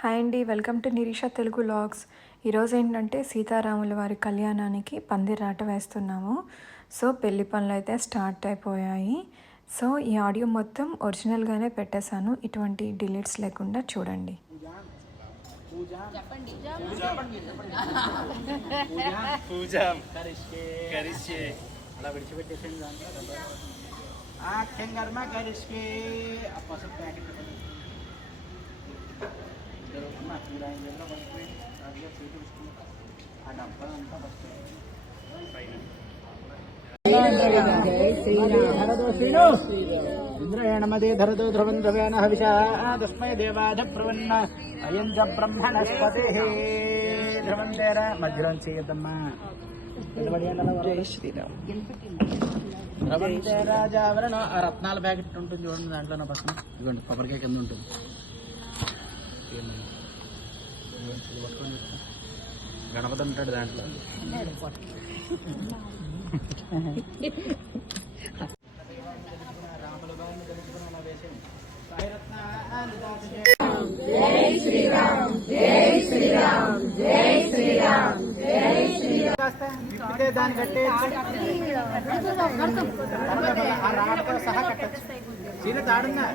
Hi అండి, welcome to Nirisha Telugu logs. ఈరోజు ఏంటంటే సీతారాముల వారి కళ్యాణానికి పందిరాట వేస్తున్నాము. సో పెళ్లి పనులు అయితే స్టార్ట్ అయిపోయాయి. సో ఈ ఆడియో మొత్తం ఒరిజినల్గానే పెట్టేశాను, ఇటువంటి డిలీట్స్ లేకుండా చూడండి. ఇంద్రయణమదే ధరతో ధ్రువం ధ్రువేణ హవిషా తస్మై దేవాధ ప్రవన్న అయం చ బ్రహ్మణస్పతి ధ్రువం తేర మధ్యలో చేయద్దమ్మా. జై శ్రీరామ్. ధ్రువం తేరాజావరణ ఆ రత్నాల ప్యాకెట్ ఉంటుంది చూడండి, దాంట్లో నా పక్కన ఇదిగోండి కొబ్బరికాయ కింద ఉంటుంది. గణపతి ఉంటాడు దాంట్లో. దాన్ని కట్టే సహా కట్టచ్చు. చీర తాడుందా?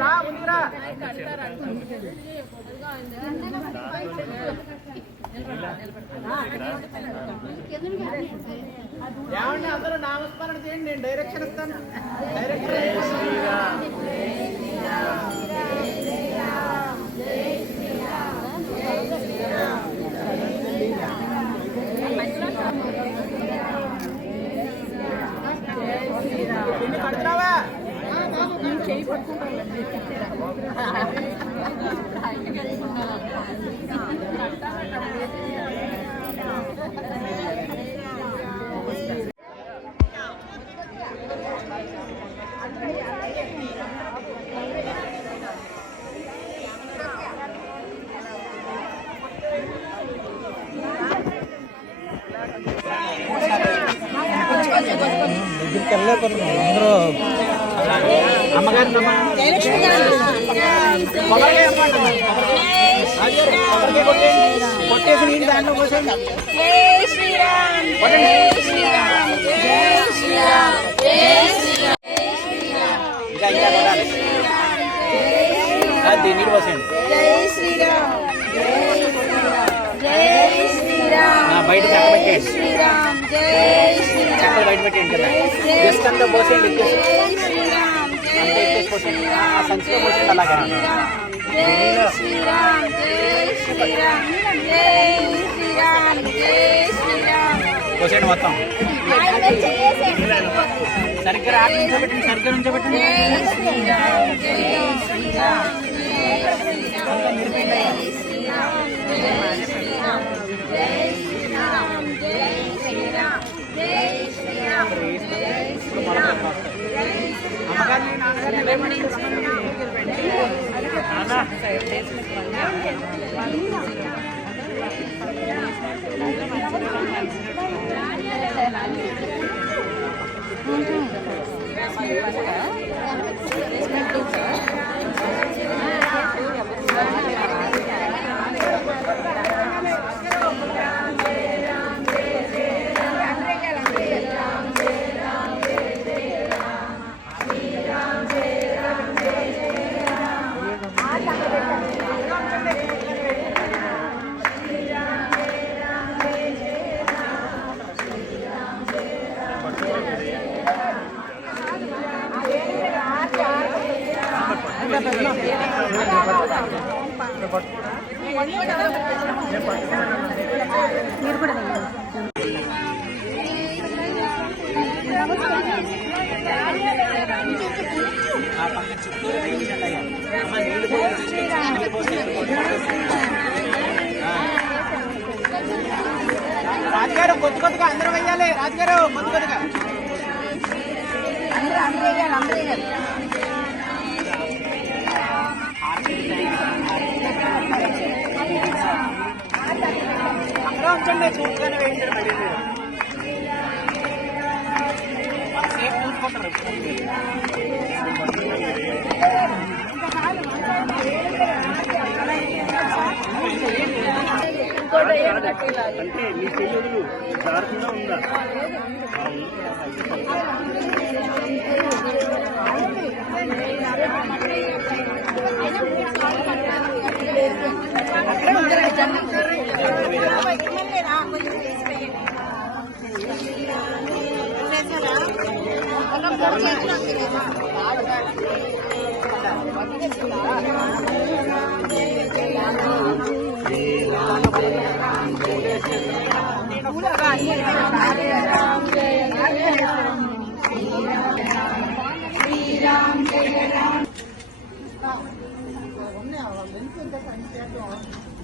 రా ముందురా. ఏమండి అందరూ నామస్మరణ చేయండి, నేను డైరెక్షన్ ఇస్తాను. ఎన్ని కడుతున్నావా? చేయి అందరూ అమ్మగారి కొట్టేసి నీళ్ళు దాంట్లో పోసండి. నీళ్ళు పోసేయండి. బయట చెక్క చెక్కలు బయట పెట్టేయండి కదా, జస్ట్ అంతా పోసేయండి. అంతా ఎక్కేసి పోసేయండి, ఆ సంచిలో పోసేయండి. అలాగా పోసేయండి మొత్తం. సరిగ్గా రాక నుంచోబెట్టండి, సరిగ్గా నుంచోబెట్టండి. అంతా నిలిపోయింది. అమ్మగారిని నాన్నగారిని లేమని మీరు కూడా రాజుగారు కొద్ది కొద్దిగా అందరూ వెయ్యాలి. రాజుగారు కొద్ది కొద్దిగా అందరూ కూర్చోండి చూసుకొని వేయించండి మళ్ళీ సేఫ్ చూసుకుంటారు అంటే మీ చెయ్యదులు జాగ్రత్తగా ఉందా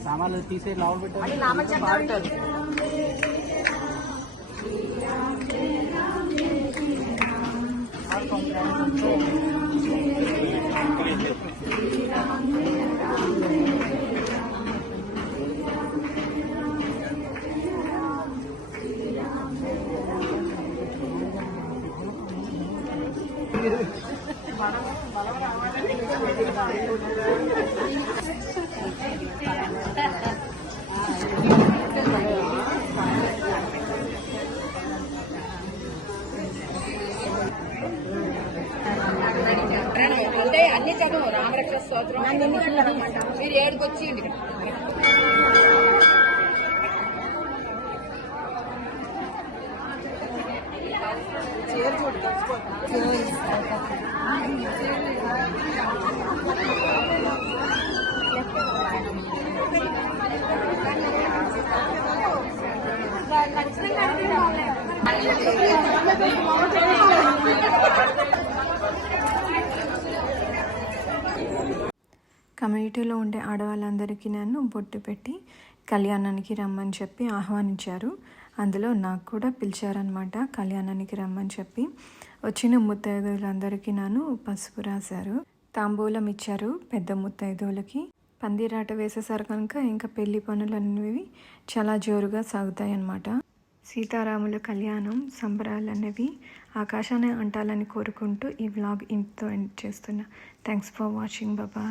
సామాన్లు తీసే లోపల పెట్టారు అంటే అన్ని చదువు రామరక్ష స్తోత్రం మీరు ఏడుకొచ్చి కమ్యూనిటీలో ఉండే ఆడవాళ్ళందరికీ నన్ను బొట్టు పెట్టి కళ్యాణానికి రమ్మని చెప్పి ఆహ్వానించారు. అందులో నాకు కూడా పిలిచారనమాట కళ్యాణానికి రమ్మని చెప్పి. వచ్చిన ముత్తైదువులందరికీ నన్ను పసుపు రాశారు, తాంబూలం ఇచ్చారు. పెద్ద ముత్తైదువులకి పందిరాట వేసేసారు కనుక ఇంకా పెళ్లి పనులు అనేవి చాలా జోరుగా సాగుతాయి అన్నమాట. సీతారాముల కళ్యాణం సంబరాలు అనేవి ఆకాశాన్ని అంటాలని కోరుకుంటూ ఈ వ్లాగ్ ఇంతతో ఎండ్ చేస్తున్నా. Thanks for watching. బాబా.